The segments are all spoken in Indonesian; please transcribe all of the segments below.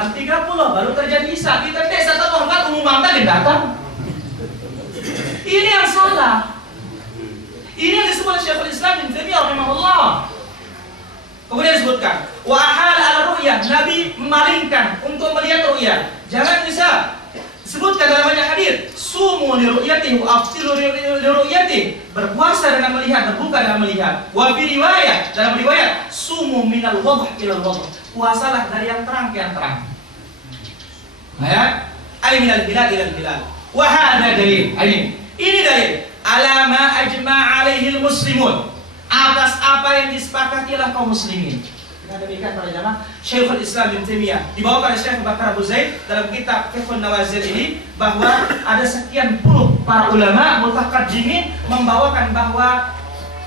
malam 30 baru terjadi hisab. Kita tes atau hormat umumkan dia datang. Ini yang salah. Ini yang disebut oleh Syekhul Islam Ibnu Taimiyah rahimahullah. Kemudian disebutkan wa ahal ala ru'yah, Nabi memalingkan untuk melihat ru'yah. Jangan bisa sebutkan dalam banyak hadis, sumu li ru'yatihi wa aftilu li ru'yatihi, berpuasa dengan melihat, berbuka dengan melihat. Wa fi riwayat, dalam riwayat, sumu minal wadh ila wadh, puasalah dari yang terang ke yang terang. Ya, ay minal hilal ila hilal. Wa hadha dalil. Ini dalil ala ma ajma' alaihi muslimun, atas apa yang disepakati oleh kaum muslimin. Dengan demikian para jamaah, Syekhul Islam Ibnu Taimiyah dibawakan oleh Syekh Bakar Abu Zaid dalam kitab Fiqhun Nawazil ini bahwa ada sekian puluh para ulama mutaqaddimin membawakan bahwa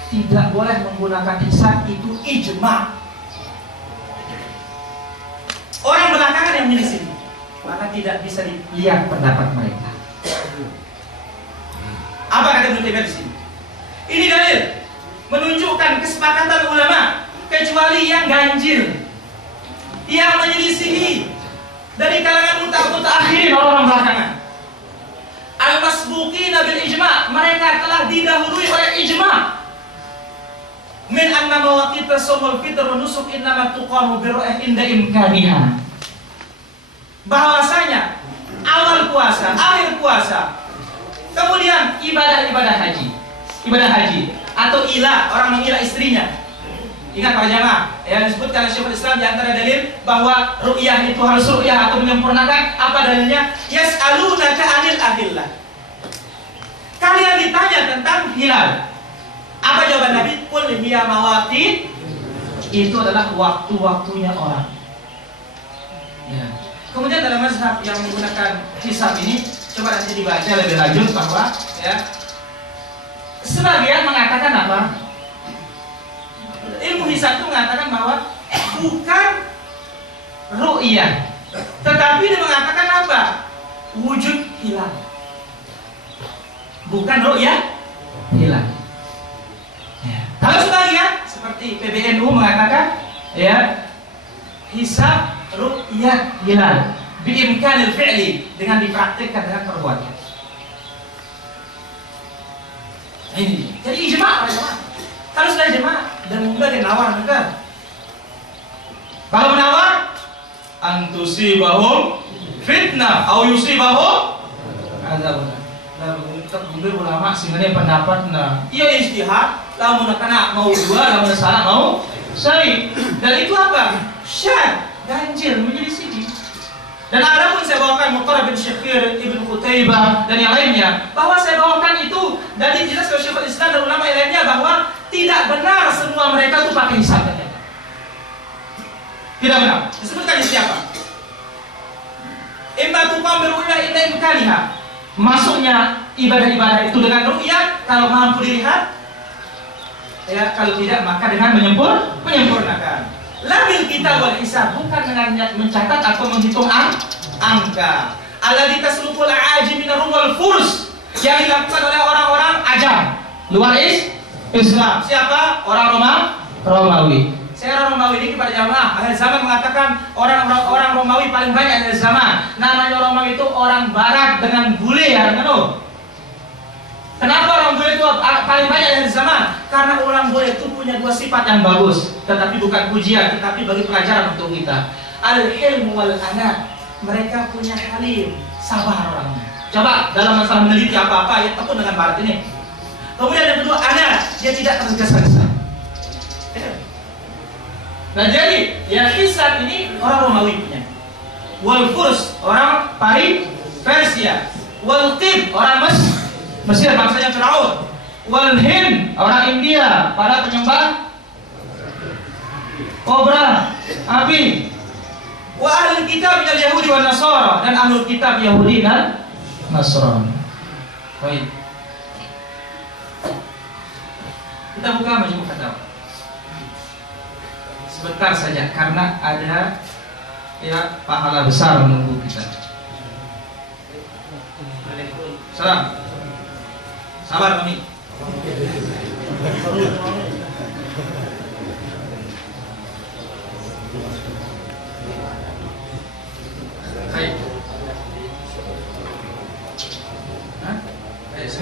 tidak boleh menggunakan hisab, itu ijma'. Orang belakangan yang menyelisih, maka tidak bisa dilihat pendapat mereka. Apa kata Ibnu Taimiyah di sini? Ini dalil menunjukkan kesepakatan ulama, kecuali yang ganjil, yang menyelisihi dari kalangan mutaakhirin, orang belakangan. Al-masbuqina bil ijma', mereka telah didahului oleh ijma'. Min anna mawaqita shaumul fitr wa nusuk innama tuqamu bi ru'yah inda imkaniha. Bahwasanya awal puasa, akhir puasa, kemudian ibadah haji atau ilah, orang mengilah istrinya. Ingat para jamaah, yang disebutkan oleh Syekhul Islam di antara dalil bahwa ru'yah itu harus ru'yah atau menyempurnakan. Apa dalilnya? Yas'alunaka 'anil ahillah. Kalian ditanya tentang hilal. Apa jawaban Nabi? Qul hiya mawaqit. Itu adalah waktu-waktunya orang. Ya. Kemudian dalam mazhab yang menggunakan hisab ini, coba nanti dibaca lebih lanjut bahwa ya, sebagian mengatakan apa? Ilmu hisab itu mengatakan bahwa bukan ru'yah, tetapi dia mengatakan apa? Wujud hilal. Bukan ru'yah, hilal. Ya. Kalau sebagian seperti PBNU mengatakan ya, hisab ru'yah hilal biimkanil fi'li, dengan dipraktikkan dengan perbuatan. Ini jadi ijma'. Kalau sudah ijma' dan mudah nawar juga. Kalau menawar, antusibahum fitnah au yusibahum azab. Kemudian ulama sebenarnya pendapat iya ijtihad, lamun kena mau dua, lamun salah mau sari. Dan itu apa? Syad, ganjil, menyelisih. Dan ada pun saya bawakan Muqarrab bin Syakhir, Ibnu Qutaibah dan yang lainnya, bahwa saya bawakan itu dari jelas oleh Syekhul Islam dan ulama yang lainnya bahwa tidak benar semua mereka itu pakai hisab. Tidak benar. Disebutkan di siapa? Imma tuqam bi ru'yah inda imkaniha. Masuknya ibadah-ibadah itu dengan ru'yah kalau mampu dilihat. Ya, kalau tidak maka dengan menyempurnakan. Labil kitab wal hisab, bukan dengan mencatat atau menghitung angka. Alladzi tasluqul a'ajim min ar-rum furs, yang dilakukan oleh orang-orang ajam luar Islam. Siapa? Orang Romawi. Saya orang Romawi ini kepada jamaah akhir zaman mengatakan orang Romawi paling banyak akhir zaman. Namanya Romawi itu orang barat dengan bule ya, Kenapa orang bule itu paling banyak akhir zaman? Karena orang bule itu punya dua sifat yang bagus, tetapi bukan pujian, tetapi bagi pelajaran untuk kita. Al-hilm wal anad. Mereka punya halim, sabar orangnya. Coba dalam masalah meneliti apa-apa ya tekun dengan barat ini. Kemudian yang kedua, anad, dia tidak tergesa-gesa. Nah jadi, ya hisab ini orang Romawi punya. Wal furs, orang Persia. Wal qib, orang Mesir, bangsanya Firaun. Wal Hind, orang India, para penyembah kobra, api. Wa ahlul kitab minal Yahudi wan Nasara, dan ahlul kitab Yahudi dan Nasrani. Baik. Kita buka Majmu' Fatawa. Sebentar saja karena ada ya pahala besar menunggu kita. Salam. Sabar kami.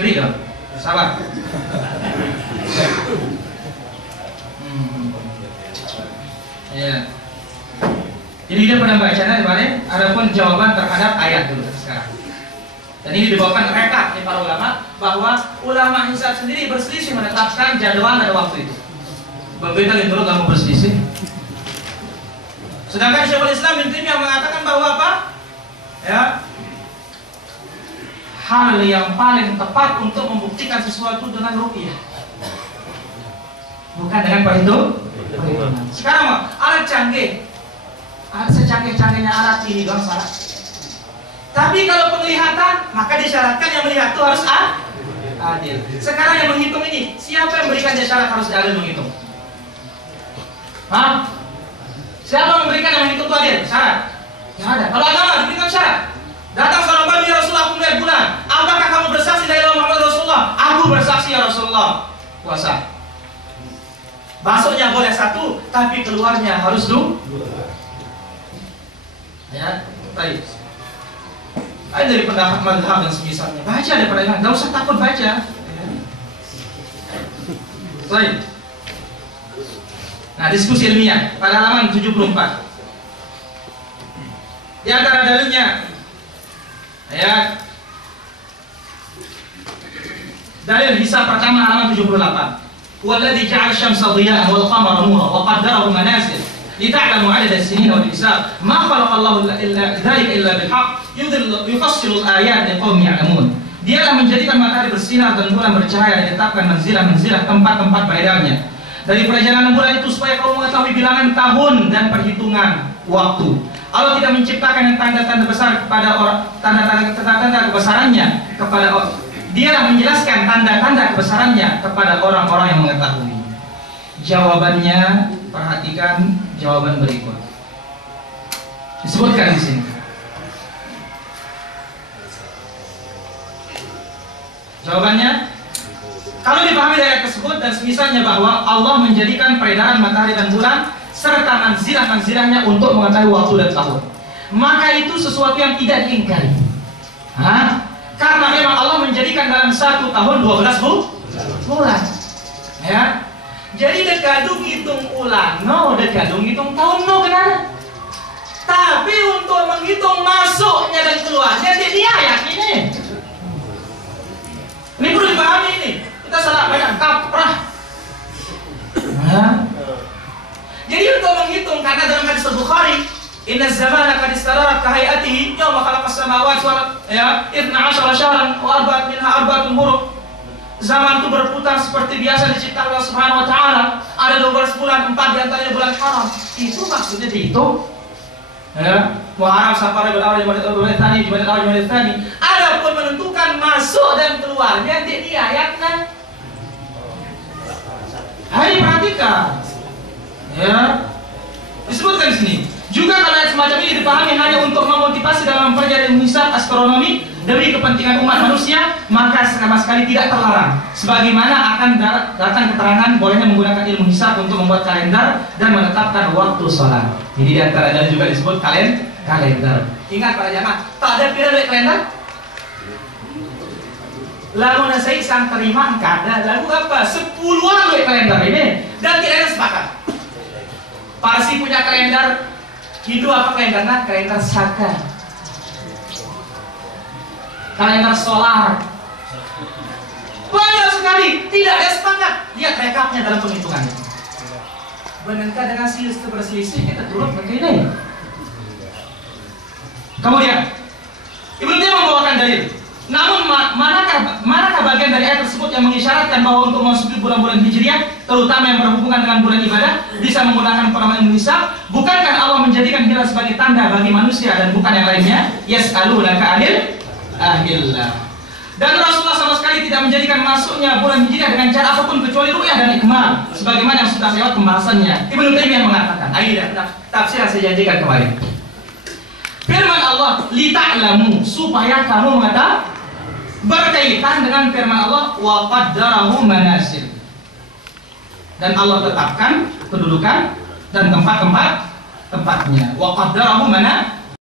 Seri dong, sabar. Ya. Jadi dia pada bacanya kemarin, adapun jawaban terhadap ayat dulu sekarang. Dan ini dibawakan rekap oleh para ulama bahwa ulama hisab sendiri berselisih menetapkan jadwal pada waktu itu. Berbeda yang turut kamu berselisih. Sedangkan Syekhul Islam Ibnu Taimiyah mengatakan bahwa apa? Ya. Hal yang paling tepat untuk membuktikan sesuatu dengan ruqyah. Bukan dengan perhitungan. Sekarang alat canggih. Alat secanggih-canggihnya alat ini doang salah. Tapi kalau penglihatan, maka disyaratkan yang melihat itu harus adil. Sekarang yang menghitung ini, siapa yang memberikan dia syarat harus adil menghitung? Hah? Siapa yang memberikan yang menghitung itu adil? Syarat? Tidak ada. Kalau agama diberikan syarat. Datang seorang bani, ya Rasulullah, aku melihat bulan. Apakah kamu bersaksi dari Allah Muhammad Rasulullah? Aku bersaksi ya Rasulullah. Puasa. Masuknya boleh satu, tapi keluarnya harus dua. Ya, baik. Ada dari pendapat mazhab dan semisalnya. Baca daripada yang tidak usah takut baca. Baik. Nah, diskusi ilmiah pada halaman 74. Di antara dalilnya, ya, dalil hisab pertama halaman 78. Walladzi ja'ala asy-syamsa dhiya'an wal qamara nuran wa qaddarahu manazil lita'lamu 'adada as-sinina wal hisab ma khalaqallahu illa dzalika illa bil haqq yufassilu al-ayat liqaumin ya'lamun. Dialah menjadikan matahari bersinar dan bulan bercahaya, ditetapkan manzilah-manzilah tempat-tempat beredarnya dari perjalanan bulan itu supaya kamu mengetahui bilangan tahun dan perhitungan waktu. Allah tidak menciptakan yang tanda-tanda besar kepada orang, tanda-tanda kebesarannya kepada orang. Dia menjelaskan tanda-tanda kebesarannya kepada orang-orang yang mengetahui. Jawabannya, perhatikan jawaban berikut. Disebutkan di sini. Jawabannya, kalau dipahami dari ayat tersebut dan semisalnya bahwa Allah menjadikan peredaran matahari dan bulan serta manzilah-manzilahnya untuk mengetahui waktu dan tahun, maka itu sesuatu yang tidak diingkari. Hah? Karena memang Allah menjadikan dalam satu tahun 12 bulan. Ya. Jadi dekadung hitung ulang, no, dekadung hitung tahun, no, kenapa? Tapi untuk menghitung masuknya dan keluarnya dia ayat ini. Ini perlu dipahami ini. Kita salah banyak kaprah. Nah. Jadi untuk menghitung, karena dalam hadis Bukhari, inna zamana qad istararat ka hayatihi yawma khalaqas samawati wal ya 12 syahran wa arba'at minha arba'atun hurum. Zaman itu berputar seperti biasa diciptakan Allah Subhanahu wa taala. Ada 12 bulan, 4 di antaranya bulan haram. Itu maksudnya dihitung. Ya, Muharram, Safar, Rabiul Awwal, Jumadil Tsani, Jumadil Awwal, Jumadil Tsani. Adapun menentukan masuk dan keluarnya di ayatnya. Hai, perhatikan. Ya. Disebutkan di sini. Juga kalau ayat semacam ini dipahami hanya untuk memotivasi dalam mempelajari ilmu hisab astronomi demi kepentingan umat manusia, maka sama sekali tidak terlarang. Sebagaimana akan datang keterangan bolehnya menggunakan ilmu hisab untuk membuat kalender dan menetapkan waktu sholat. Jadi di antara dalil juga disebut kalender. Ingat para jamaah, tak ada periode kalender. Lalu nasi sang terima enggak ada. Lalu apa? 10-an kalender ini dan tidak ada sepakat. Parsi punya kalender Hindu apa kalendernya? Kalender Saka, kalender solar. Banyak sekali, tidak ada sepakat. Lihat rekapnya dalam penghitungannya. Benarkah dengan berselisih kita turut begini? Kemudian Ibnu Taimiyah membawakan dalil. Namun manakah bagian dari ayat tersebut yang mengisyaratkan bahwa untuk memasuki bulan-bulan Hijriah, terutama yang berhubungan dengan bulan ibadah, bisa menggunakan penambahan hisab? Bukankah Allah menjadikan hilal sebagai tanda bagi manusia dan bukan yang lainnya? Yas'alunaka 'anil ahillah. Dan Rasulullah sama sekali tidak menjadikan masuknya bulan Hijriah dengan cara apapun kecuali ru'yah dan ikmal, sebagaimana yang sudah lewat pembahasannya. Ibnu Taimiyah mengatakan, tafsir yang saya janjikan kemarin. Firman Allah, lita'lamu, supaya kamu mengetahui, berkaitan dengan firman Allah, wa qaddarahu manazil, dan Allah tetapkan kedudukan dan tempat-tempatnya. Wa qaddarahu manazil,